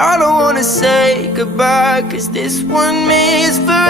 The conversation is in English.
I don't wanna say goodbye, 'cause this one means forever.